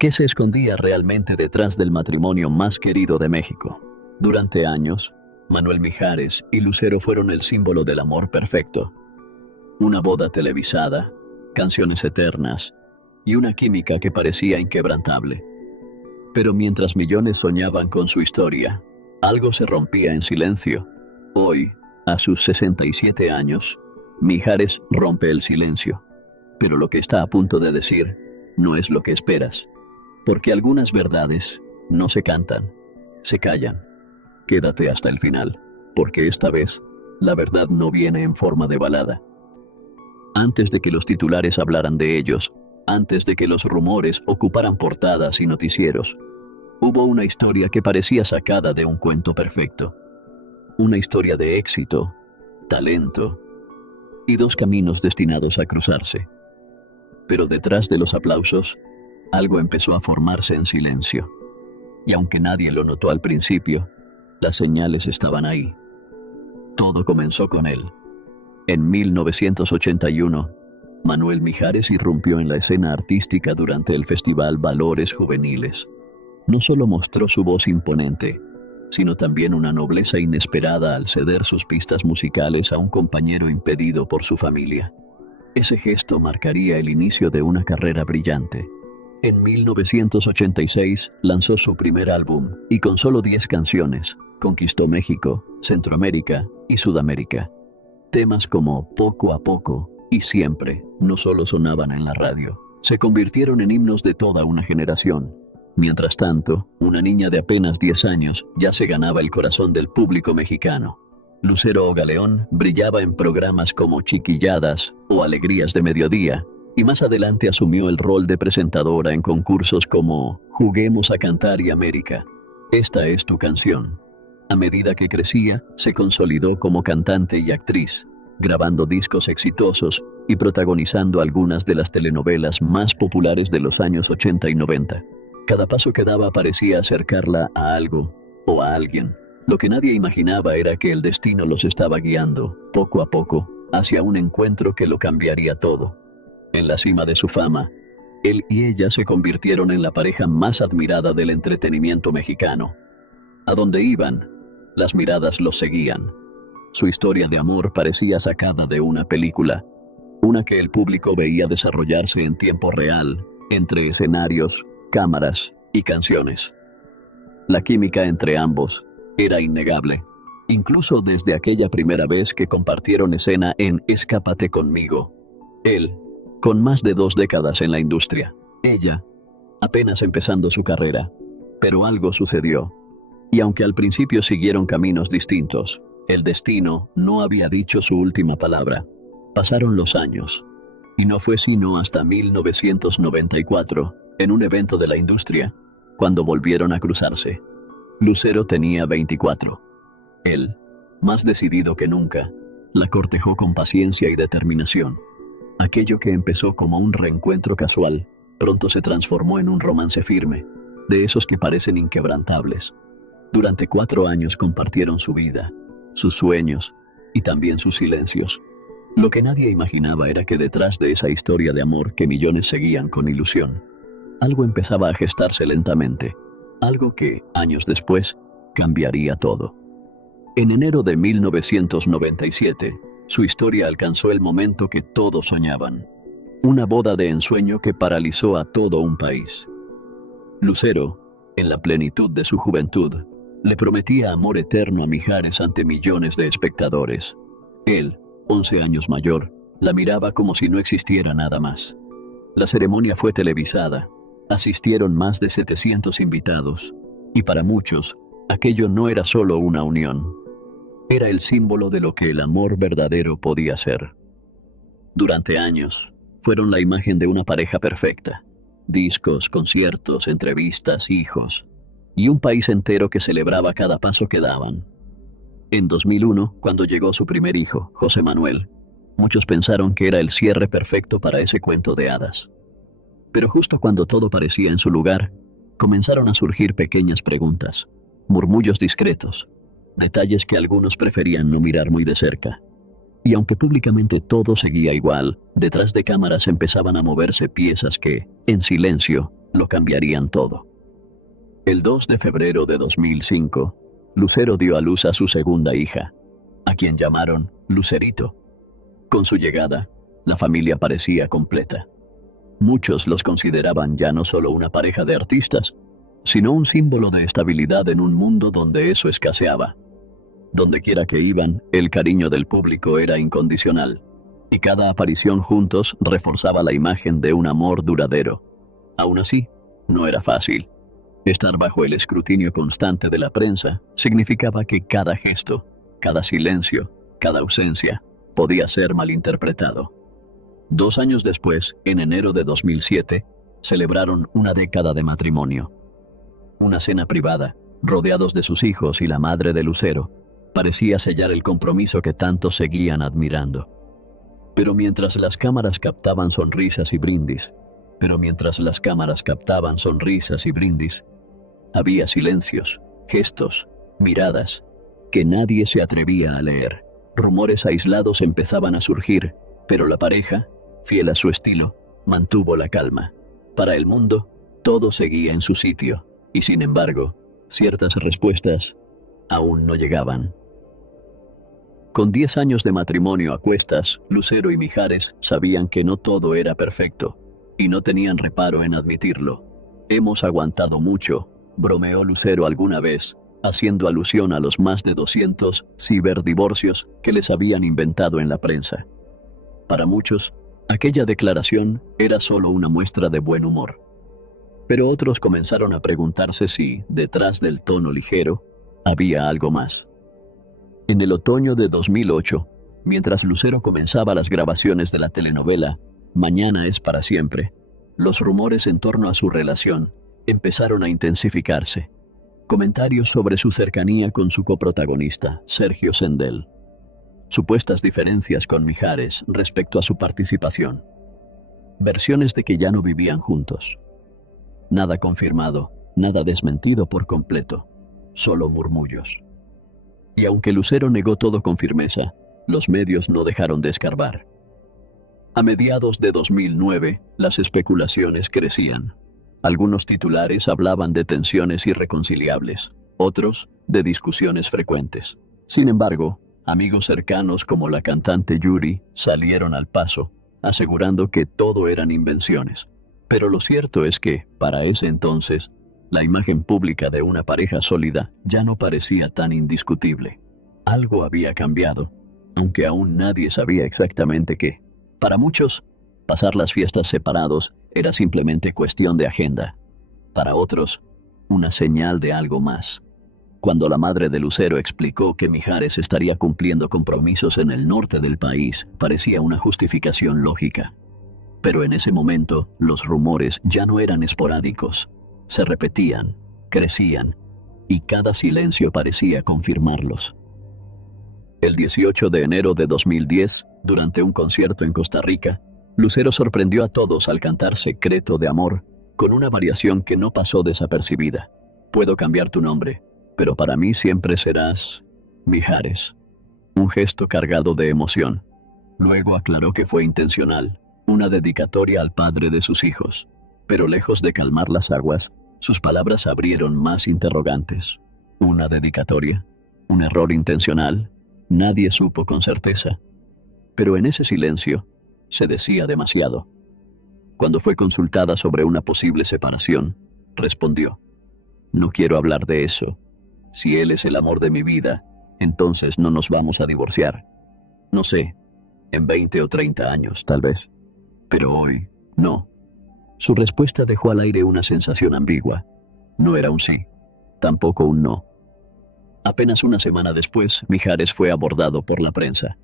¿Qué se escondía realmente detrás del matrimonio más querido de México? Durante años, Manuel Mijares y Lucero fueron el símbolo del amor perfecto. Una boda televisada, canciones eternas y una química que parecía inquebrantable. Pero mientras millones soñaban con su historia, algo se rompía en silencio. Hoy, a sus 67 años, Mijares rompe el silencio. Pero lo que está a punto de decir no es lo que esperas. Porque algunas verdades no se cantan, se callan. Quédate hasta el final, porque esta vez la verdad no viene en forma de balada. Antes de que los titulares hablaran de ellos, antes de que los rumores ocuparan portadas y noticieros, hubo una historia que parecía sacada de un cuento perfecto. Una historia de éxito, talento y dos caminos destinados a cruzarse. Pero detrás de los aplausos, algo empezó a formarse en silencio. Y aunque nadie lo notó al principio, las señales estaban ahí. Todo comenzó con él. En 1981, Manuel Mijares irrumpió en la escena artística durante el festival Valores Juveniles. No solo mostró su voz imponente, sino también una nobleza inesperada al ceder sus pistas musicales a un compañero impedido por su familia. Ese gesto marcaría el inicio de una carrera brillante. En 1986 lanzó su primer álbum y con solo 10 canciones conquistó México, Centroamérica y Sudamérica. Temas como Poco a Poco y Siempre no solo sonaban en la radio, se convirtieron en himnos de toda una generación. Mientras tanto, una niña de apenas 10 años ya se ganaba el corazón del público mexicano. Lucero Galeón brillaba en programas como Chiquilladas o Alegrías de Mediodía, y más adelante asumió el rol de presentadora en concursos como Juguemos a Cantar y América. Esta es tu canción. A medida que crecía, se consolidó como cantante y actriz, grabando discos exitosos y protagonizando algunas de las telenovelas más populares de los años 80 y 90. Cada paso que daba parecía acercarla a algo o a alguien. Lo que nadie imaginaba era que el destino los estaba guiando, poco a poco, hacia un encuentro que lo cambiaría todo. En la cima de su fama, él y ella se convirtieron en la pareja más admirada del entretenimiento mexicano. A donde iban, las miradas los seguían. Su historia de amor parecía sacada de una película, una que el público veía desarrollarse en tiempo real, entre escenarios, cámaras y canciones. La química entre ambos era innegable, incluso desde aquella primera vez que compartieron escena en Escápate conmigo. Él, con más de 2 décadas en la industria. Ella, apenas empezando su carrera. Pero algo sucedió. Y aunque al principio siguieron caminos distintos, el destino no había dicho su última palabra. Pasaron los años. Y no fue sino hasta 1994, en un evento de la industria, cuando volvieron a cruzarse. Lucero tenía 24. Él, más decidido que nunca, la cortejó con paciencia y determinación. Aquello que empezó como un reencuentro casual, pronto se transformó en un romance firme, de esos que parecen inquebrantables. Durante 4 años compartieron su vida, sus sueños y también sus silencios. Lo que nadie imaginaba era que detrás de esa historia de amor que millones seguían con ilusión, algo empezaba a gestarse lentamente, algo que, años después, cambiaría todo. En enero de 1997, su historia alcanzó el momento que todos soñaban. Una boda de ensueño que paralizó a todo un país. Lucero, en la plenitud de su juventud, le prometía amor eterno a Mijares ante millones de espectadores. Él, 11 años mayor, la miraba como si no existiera nada más. La ceremonia fue televisada. Asistieron más de 700 invitados. Y para muchos, aquello no era solo una unión. Era el símbolo de lo que el amor verdadero podía ser. Durante años, fueron la imagen de una pareja perfecta. Discos, conciertos, entrevistas, hijos. Y un país entero que celebraba cada paso que daban. En 2001, cuando llegó su primer hijo, José Manuel, muchos pensaron que era el cierre perfecto para ese cuento de hadas. Pero justo cuando todo parecía en su lugar, comenzaron a surgir pequeñas preguntas, murmullos discretos, detalles que algunos preferían no mirar muy de cerca. Y aunque públicamente todo seguía igual, detrás de cámaras empezaban a moverse piezas que, en silencio, lo cambiarían todo. El 2 de febrero de 2005, Lucero dio a luz a su segunda hija, a quien llamaron Lucerito. Con su llegada, la familia parecía completa. Muchos los consideraban ya no solo una pareja de artistas, sino un símbolo de estabilidad en un mundo donde eso escaseaba. Dondequiera que iban, el cariño del público era incondicional, y cada aparición juntos reforzaba la imagen de un amor duradero. Aún así, no era fácil. Estar bajo el escrutinio constante de la prensa significaba que cada gesto, cada silencio, cada ausencia, podía ser malinterpretado. 2 años después, en enero de 2007, celebraron una década de matrimonio. Una cena privada, rodeados de sus hijos y la madre de Lucero, parecía sellar el compromiso que tantos seguían admirando. Pero mientras las cámaras captaban sonrisas y brindis, había silencios, gestos, miradas, que nadie se atrevía a leer. Rumores aislados empezaban a surgir, pero la pareja, fiel a su estilo, mantuvo la calma. Para el mundo, todo seguía en su sitio, y sin embargo, ciertas respuestas aún no llegaban. Con 10 años de matrimonio a cuestas, Lucero y Mijares sabían que no todo era perfecto, y no tenían reparo en admitirlo. «Hemos aguantado mucho», bromeó Lucero alguna vez, haciendo alusión a los más de 200 ciberdivorcios que les habían inventado en la prensa. Para muchos, aquella declaración era solo una muestra de buen humor. Pero otros comenzaron a preguntarse si, detrás del tono ligero, había algo más. En el otoño de 2008, mientras Lucero comenzaba las grabaciones de la telenovela Mañana es para siempre, los rumores en torno a su relación empezaron a intensificarse. Comentarios sobre su cercanía con su coprotagonista, Sergio Sendel. Supuestas diferencias con Mijares respecto a su participación. Versiones de que ya no vivían juntos. Nada confirmado, nada desmentido por completo, solo murmullos. Y aunque Lucero negó todo con firmeza, los medios no dejaron de escarbar. A mediados de 2009, las especulaciones crecían. Algunos titulares hablaban de tensiones irreconciliables, otros de discusiones frecuentes. Sin embargo, amigos cercanos como la cantante Yuri salieron al paso, asegurando que todo eran invenciones. Pero lo cierto es que, para ese entonces, la imagen pública de una pareja sólida ya no parecía tan indiscutible. Algo había cambiado, aunque aún nadie sabía exactamente qué. Para muchos, pasar las fiestas separados era simplemente cuestión de agenda. Para otros, una señal de algo más. Cuando la madre de Lucero explicó que Mijares estaría cumpliendo compromisos en el norte del país, parecía una justificación lógica. Pero en ese momento, los rumores ya no eran esporádicos. Se repetían, crecían, y cada silencio parecía confirmarlos. El 18 de enero de 2010, durante un concierto en Costa Rica, Lucero sorprendió a todos al cantar Secreto de Amor, con una variación que no pasó desapercibida. Puedo cambiar tu nombre, pero para mí siempre serás Mijares. Un gesto cargado de emoción. Luego aclaró que fue intencional, una dedicatoria al padre de sus hijos. Pero lejos de calmar las aguas, sus palabras abrieron más interrogantes. ¿Una dedicatoria? ¿Un error intencional? Nadie supo con certeza. Pero en ese silencio se decía demasiado. Cuando fue consultada sobre una posible separación, respondió: «No quiero hablar de eso. Si él es el amor de mi vida, entonces no nos vamos a divorciar. No sé, en 20 o 30 años, tal vez. Pero hoy, no». Su respuesta dejó al aire una sensación ambigua. No era un sí, tampoco un no. Apenas una semana después, Mijares fue abordado por la prensa.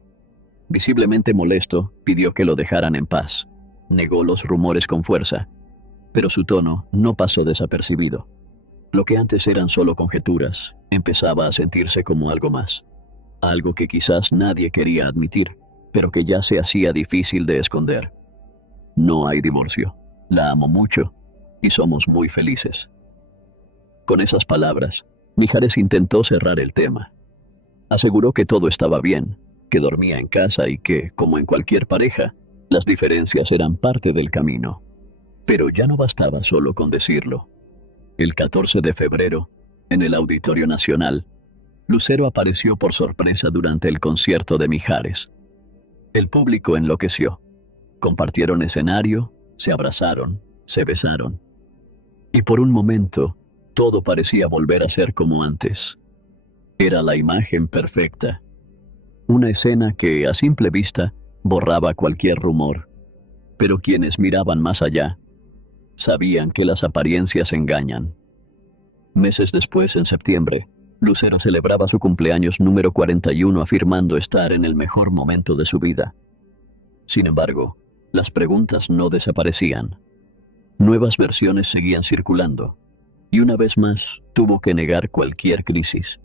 Visiblemente molesto, pidió que lo dejaran en paz. Negó los rumores con fuerza, pero su tono no pasó desapercibido. Lo que antes eran solo conjeturas, empezaba a sentirse como algo más. Algo que quizás nadie quería admitir, pero que ya se hacía difícil de esconder. No hay divorcio. La amo mucho y somos muy felices. Con esas palabras, Mijares intentó cerrar el tema. Aseguró que todo estaba bien, que dormía en casa y que, como en cualquier pareja, las diferencias eran parte del camino. Pero ya no bastaba solo con decirlo. El 14 de febrero, en el Auditorio Nacional, Lucero apareció por sorpresa durante el concierto de Mijares. El público enloqueció. Compartieron escenario, se abrazaron, se besaron. Y por un momento, todo parecía volver a ser como antes. Era la imagen perfecta. Una escena que, a simple vista, borraba cualquier rumor. Pero quienes miraban más allá, sabían que las apariencias engañan. Meses después, en septiembre, Lucero celebraba su cumpleaños número 41 afirmando estar en el mejor momento de su vida. Sin embargo, las preguntas no desaparecían. Nuevas versiones seguían circulando, y una vez más tuvo que negar cualquier crisis.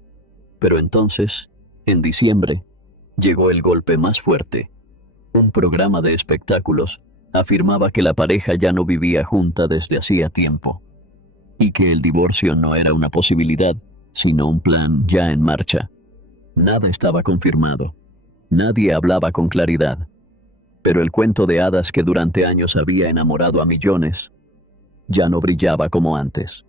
Pero entonces, en diciembre, llegó el golpe más fuerte. Un programa de espectáculos afirmaba que la pareja ya no vivía junta desde hacía tiempo, y que el divorcio no era una posibilidad, sino un plan ya en marcha. Nada estaba confirmado. Nadie hablaba con claridad. Pero el cuento de hadas que durante años había enamorado a millones ya no brillaba como antes.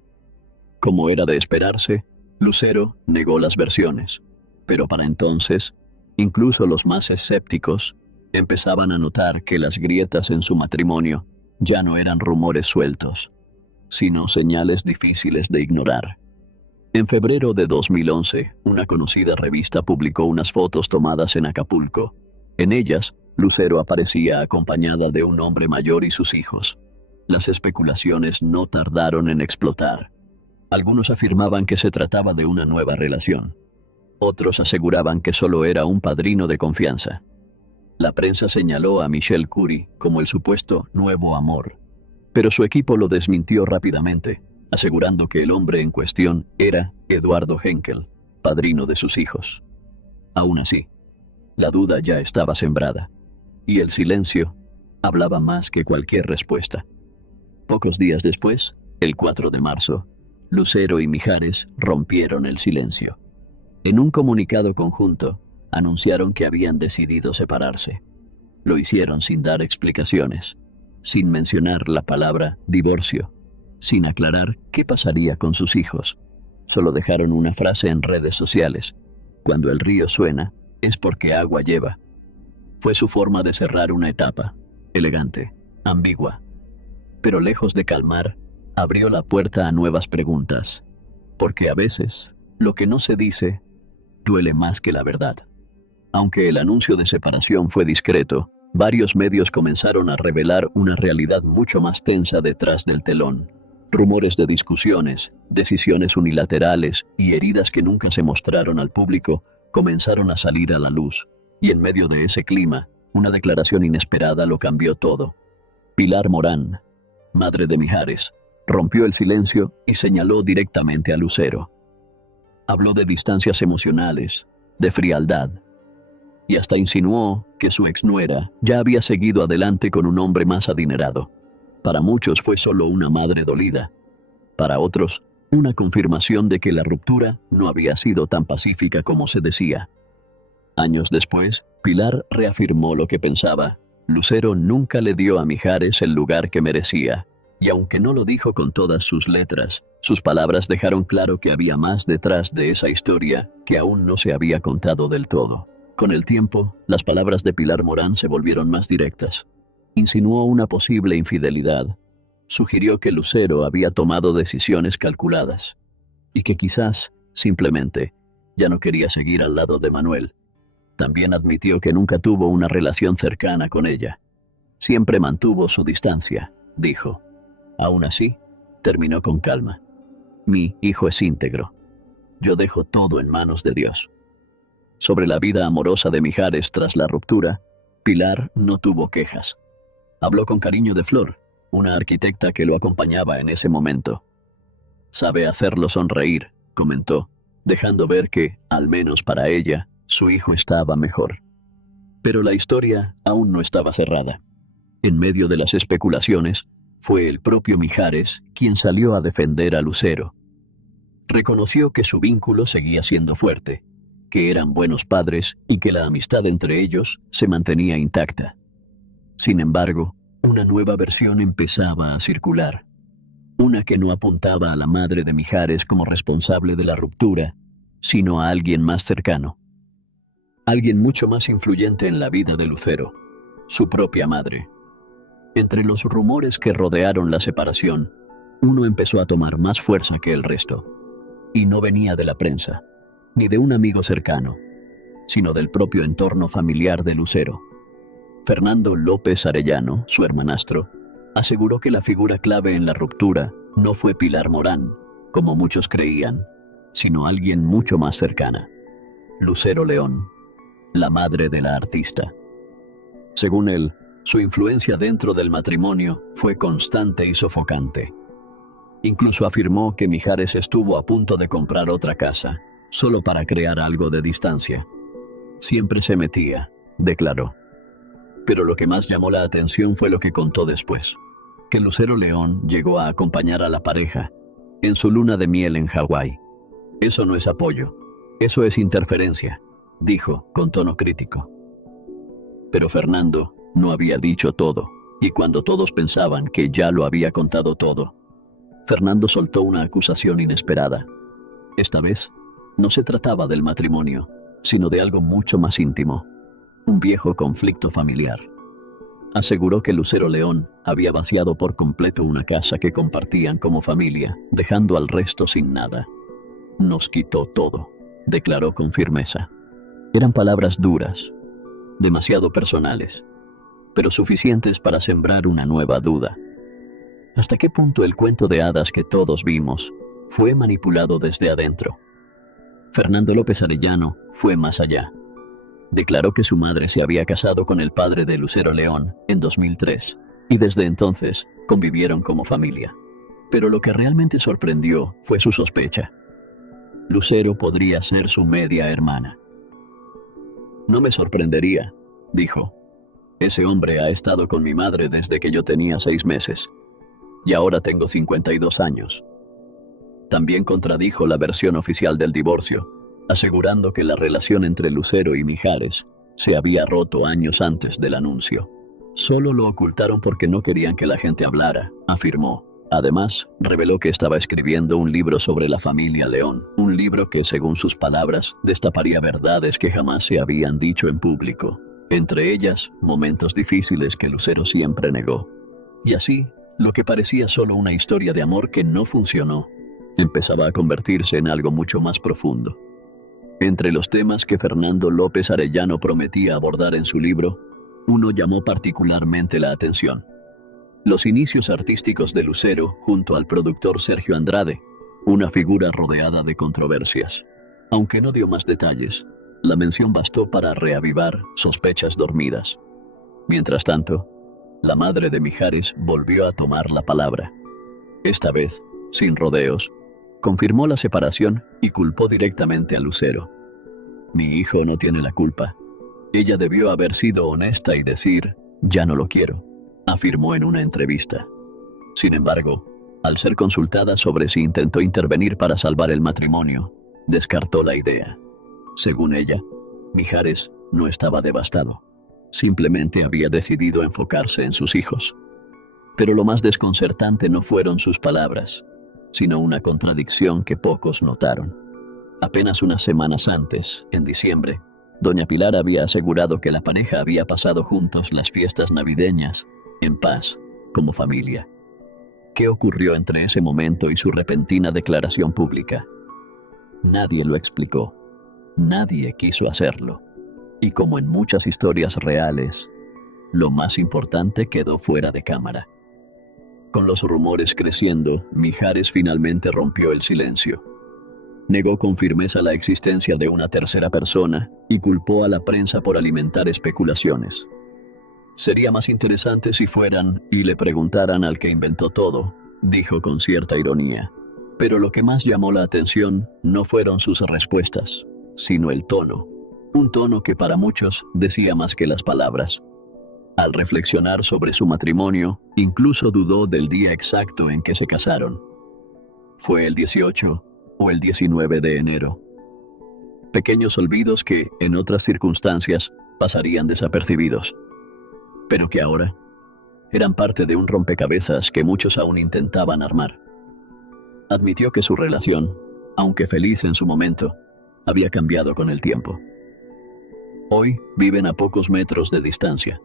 Como era de esperarse, Lucero negó las versiones. Pero para entonces, incluso los más escépticos empezaban a notar que las grietas en su matrimonio ya no eran rumores sueltos, sino señales difíciles de ignorar. En febrero de 2011, una conocida revista publicó unas fotos tomadas en Acapulco. En ellas, Lucero aparecía acompañada de un hombre mayor y sus hijos. Las especulaciones no tardaron en explotar. Algunos afirmaban que se trataba de una nueva relación. Otros aseguraban que solo era un padrino de confianza. La prensa señaló a Michelle Curry como el supuesto nuevo amor, pero su equipo lo desmintió rápidamente, asegurando que el hombre en cuestión era Eduardo Henkel, padrino de sus hijos. Aún así, la duda ya estaba sembrada, y el silencio hablaba más que cualquier respuesta. Pocos días después, el 4 de marzo, Lucero y Mijares rompieron el silencio. En un comunicado conjunto, anunciaron que habían decidido separarse. Lo hicieron sin dar explicaciones, sin mencionar la palabra divorcio, sin aclarar qué pasaría con sus hijos. Solo dejaron una frase en redes sociales: cuando el río suena, es porque agua lleva. Fue su forma de cerrar una etapa, elegante, ambigua. Pero lejos de calmar, abrió la puerta a nuevas preguntas. Porque a veces, lo que no se dice, duele más que la verdad. Aunque el anuncio de separación fue discreto, varios medios comenzaron a revelar una realidad mucho más tensa detrás del telón. Rumores de discusiones, decisiones unilaterales y heridas que nunca se mostraron al público comenzaron a salir a la luz. Y en medio de ese clima, una declaración inesperada lo cambió todo. Pilar Morán, madre de Mijares, rompió el silencio y señaló directamente a Lucero. Habló de distancias emocionales, de frialdad, y hasta insinuó que su exnuera ya había seguido adelante con un hombre más adinerado. Para muchos fue solo una madre dolida. Para otros, una confirmación de que la ruptura no había sido tan pacífica como se decía. Años después, Pilar reafirmó lo que pensaba. Lucero nunca le dio a Mijares el lugar que merecía, y aunque no lo dijo con todas sus letras, sus palabras dejaron claro que había más detrás de esa historia que aún no se había contado del todo. Con el tiempo, las palabras de Pilar Morán se volvieron más directas. Insinuó una posible infidelidad. Sugirió que Lucero había tomado decisiones calculadas y que quizás, simplemente, ya no quería seguir al lado de Manuel. También admitió que nunca tuvo una relación cercana con ella. Siempre mantuvo su distancia, dijo. Aún así, terminó con calma. Mi hijo es íntegro. Yo dejo todo en manos de Dios. Sobre la vida amorosa de Mijares tras la ruptura, Pilar no tuvo quejas. Habló con cariño de Flor, una arquitecta que lo acompañaba en ese momento. Sabe hacerlo sonreír, comentó, dejando ver que, al menos para ella, su hijo estaba mejor. Pero la historia aún no estaba cerrada. En medio de las especulaciones, fue el propio Mijares quien salió a defender a Lucero. Reconoció que su vínculo seguía siendo fuerte, que eran buenos padres y que la amistad entre ellos se mantenía intacta. Sin embargo, Una nueva versión empezaba a circular, una que no apuntaba a la madre de Mijares como responsable de la ruptura, sino a alguien más cercano, alguien mucho más influyente en la vida de Lucero, su propia madre. Entre los rumores que rodearon la separación, uno empezó a tomar más fuerza que el resto, y no venía de la prensa, ni de un amigo cercano, sino del propio entorno familiar de Lucero. Fernando López Arellano, su hermanastro, aseguró que la figura clave en la ruptura no fue Pilar Morán, como muchos creían, sino alguien mucho más cercana, Lucero León, la madre de la artista. Según él, su influencia dentro del matrimonio fue constante y sofocante. Incluso afirmó que Mijares estuvo a punto de comprar otra casa, solo para crear algo de distancia. Siempre se metía, declaró. Pero lo que más llamó la atención fue lo que contó después, que Lucero León llegó a acompañar a la pareja en su luna de miel en Hawái. Eso no es apoyo, eso es interferencia, dijo con tono crítico. Pero Fernando no había dicho todo, y cuando todos pensaban que ya lo había contado todo, Fernando soltó una acusación inesperada. Esta vez, no se trataba del matrimonio, sino de algo mucho más íntimo, un viejo conflicto familiar. Aseguró que Lucero León había vaciado por completo una casa que compartían como familia, dejando al resto sin nada. Nos quitó todo, declaró con firmeza. Eran palabras duras, demasiado personales, pero suficientes para sembrar una nueva duda. ¿Hasta qué punto el cuento de hadas que todos vimos fue manipulado desde adentro? Fernando López Arellano fue más allá. Declaró que su madre se había casado con el padre de Lucero León en 2003 y desde entonces convivieron como familia. Pero lo que realmente sorprendió fue su sospecha. Lucero podría ser su media hermana. No me sorprendería, dijo. Ese hombre ha estado con mi madre desde que yo tenía 6 meses. Y ahora tengo 52 años. También contradijo la versión oficial del divorcio, asegurando que la relación entre Lucero y Mijares se había roto años antes del anuncio. Solo lo ocultaron porque no querían que la gente hablara, afirmó. Además, reveló que estaba escribiendo un libro sobre la familia León, un libro que, según sus palabras, destaparía verdades que jamás se habían dicho en público, entre ellas, momentos difíciles que Lucero siempre negó. Y así, lo que parecía solo una historia de amor que no funcionó, empezaba a convertirse en algo mucho más profundo. Entre los temas que Fernando López Arellano prometía abordar en su libro, uno llamó particularmente la atención. Los inicios artísticos de Lucero junto al productor Sergio Andrade, una figura rodeada de controversias. Aunque no dio más detalles, la mención bastó para reavivar sospechas dormidas. Mientras tanto, la madre de Mijares volvió a tomar la palabra. Esta vez, sin rodeos, confirmó la separación y culpó directamente a Lucero. Mi hijo no tiene la culpa. Ella debió haber sido honesta y decir, ya no lo quiero, afirmó en una entrevista. Sin embargo, al ser consultada sobre si intentó intervenir para salvar el matrimonio, descartó la idea. Según ella, Mijares no estaba devastado. Simplemente había decidido enfocarse en sus hijos. Pero lo más desconcertante no fueron sus palabras, sino una contradicción que pocos notaron. Apenas unas semanas antes, en diciembre, doña Pilar había asegurado que la pareja había pasado juntos las fiestas navideñas, en paz, como familia. ¿Qué ocurrió entre ese momento y su repentina declaración pública? Nadie lo explicó. Nadie quiso hacerlo. Y como en muchas historias reales, lo más importante quedó fuera de cámara. Con los rumores creciendo, Mijares finalmente rompió el silencio. Negó con firmeza la existencia de una tercera persona y culpó a la prensa por alimentar especulaciones. Sería más interesante si fueran y le preguntaran al que inventó todo, dijo con cierta ironía. Pero lo que más llamó la atención no fueron sus respuestas, sino el tono. Un tono que para muchos decía más que las palabras. Al reflexionar sobre su matrimonio, incluso dudó del día exacto en que se casaron. ¿Fue el 18 o el 19 de enero? Pequeños olvidos que, en otras circunstancias, pasarían desapercibidos. Pero que ahora, eran parte de un rompecabezas que muchos aún intentaban armar. Admitió que su relación, aunque feliz en su momento, había cambiado con el tiempo. Hoy viven a pocos metros de distancia.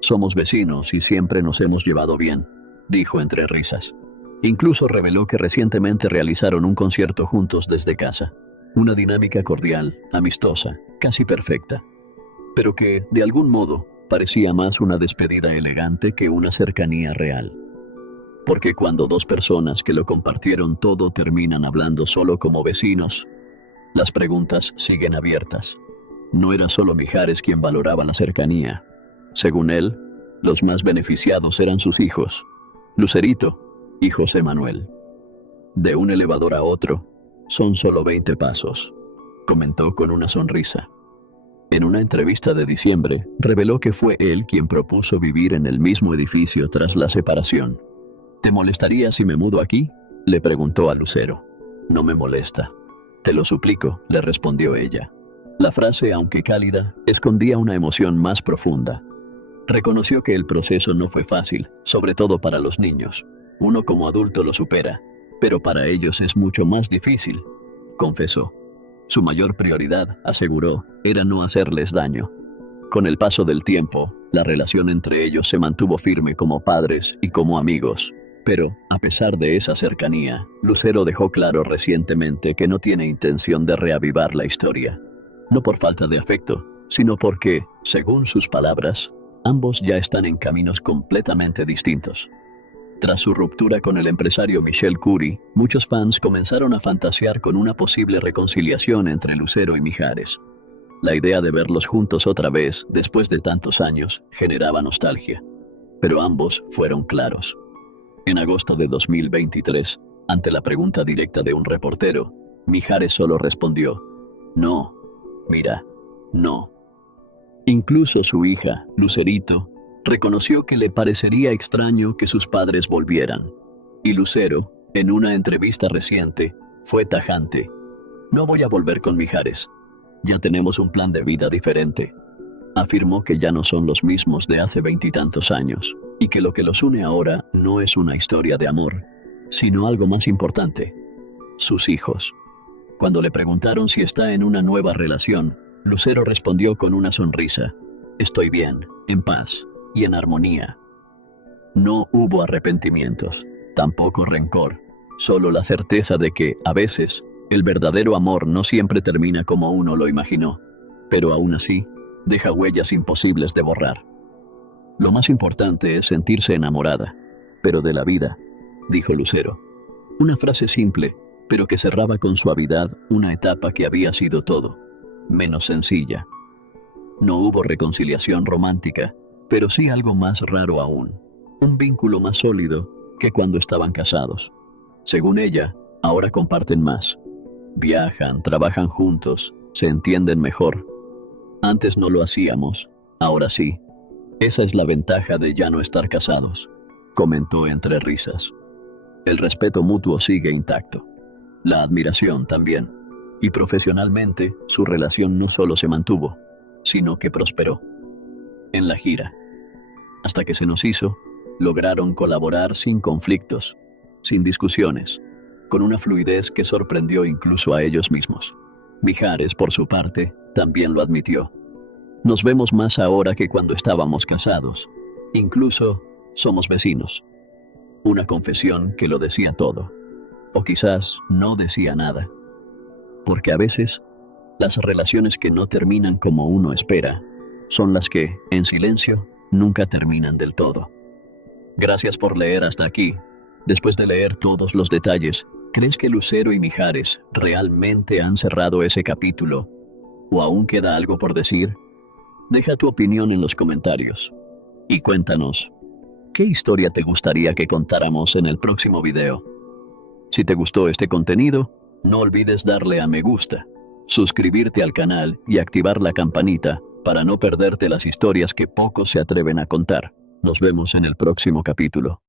Somos vecinos y siempre nos hemos llevado bien, dijo entre risas. Incluso reveló que recientemente realizaron un concierto juntos desde casa. Una dinámica cordial, amistosa, casi perfecta. Pero que, de algún modo, parecía más una despedida elegante que una cercanía real. Porque cuando dos personas que lo compartieron todo terminan hablando solo como vecinos, las preguntas siguen abiertas. No era solo Mijares quien valoraba la cercanía. Según él, los más beneficiados eran sus hijos, Lucerito y José Manuel. De un elevador a otro, son solo 20 pasos, comentó con una sonrisa. En una entrevista de diciembre, reveló que fue él quien propuso vivir en el mismo edificio tras la separación. ¿Te molestaría si me mudo aquí?, le preguntó a Lucero. No me molesta. Te lo suplico, le respondió ella. La frase, aunque cálida, escondía una emoción más profunda. Reconoció que el proceso no fue fácil, sobre todo para los niños. Uno como adulto lo supera, pero para ellos es mucho más difícil, confesó. Su mayor prioridad, aseguró, era no hacerles daño. Con el paso del tiempo, la relación entre ellos se mantuvo firme como padres y como amigos. Pero, a pesar de esa cercanía, Lucero dejó claro recientemente que no tiene intención de reavivar la historia. No por falta de afecto, sino porque, según sus palabras, ambos ya están en caminos completamente distintos. Tras su ruptura con el empresario Michel Curie, muchos fans comenzaron a fantasear con una posible reconciliación entre Lucero y Mijares. La idea de verlos juntos otra vez, después de tantos años, generaba nostalgia. Pero ambos fueron claros. En agosto de 2023, ante la pregunta directa de un reportero, Mijares solo respondió: no, mira, no. Incluso su hija, Lucerito, reconoció que le parecería extraño que sus padres volvieran. Y Lucero, en una entrevista reciente, fue tajante: no voy a volver con Mijares. Ya tenemos un plan de vida diferente. Afirmó que ya no son los mismos de hace 20 y tantos años, y que lo que los une ahora no es una historia de amor, sino algo más importante: sus hijos. Cuando le preguntaron si está en una nueva relación, Lucero respondió con una sonrisa: estoy bien, en paz y en armonía. No hubo arrepentimientos, tampoco rencor, solo la certeza de que, a veces, el verdadero amor no siempre termina como uno lo imaginó, pero aún así, deja huellas imposibles de borrar. Lo más importante es sentirse enamorada, pero de la vida, dijo Lucero. Una frase simple, pero que cerraba con suavidad una etapa que había sido todo, menos sencilla. No hubo reconciliación romántica, pero sí algo más raro aún, un vínculo más sólido que cuando estaban casados. Según ella, ahora comparten más. Viajan, trabajan juntos, se entienden mejor. Antes no lo hacíamos, ahora sí. Esa es la ventaja de ya no estar casados, comentó entre risas. El respeto mutuo sigue intacto. La admiración también. Y profesionalmente, su relación no solo se mantuvo, sino que prosperó. En la gira, hasta que se nos hizo, lograron colaborar sin conflictos, sin discusiones, con una fluidez que sorprendió incluso a ellos mismos. Mijares, por su parte, también lo admitió. Nos vemos más ahora que cuando estábamos casados. Incluso somos vecinos. Una confesión que lo decía todo. O quizás no decía nada. Porque a veces, las relaciones que no terminan como uno espera son las que, en silencio, nunca terminan del todo. Gracias por leer hasta aquí. Después de leer todos los detalles, ¿crees que Lucero y Mijares realmente han cerrado ese capítulo? ¿O aún queda algo por decir? Deja tu opinión en los comentarios. Y cuéntanos, ¿qué historia te gustaría que contáramos en el próximo video? Si te gustó este contenido, no olvides darle a me gusta, suscribirte al canal y activar la campanita para no perderte las historias que pocos se atreven a contar. Nos vemos en el próximo capítulo.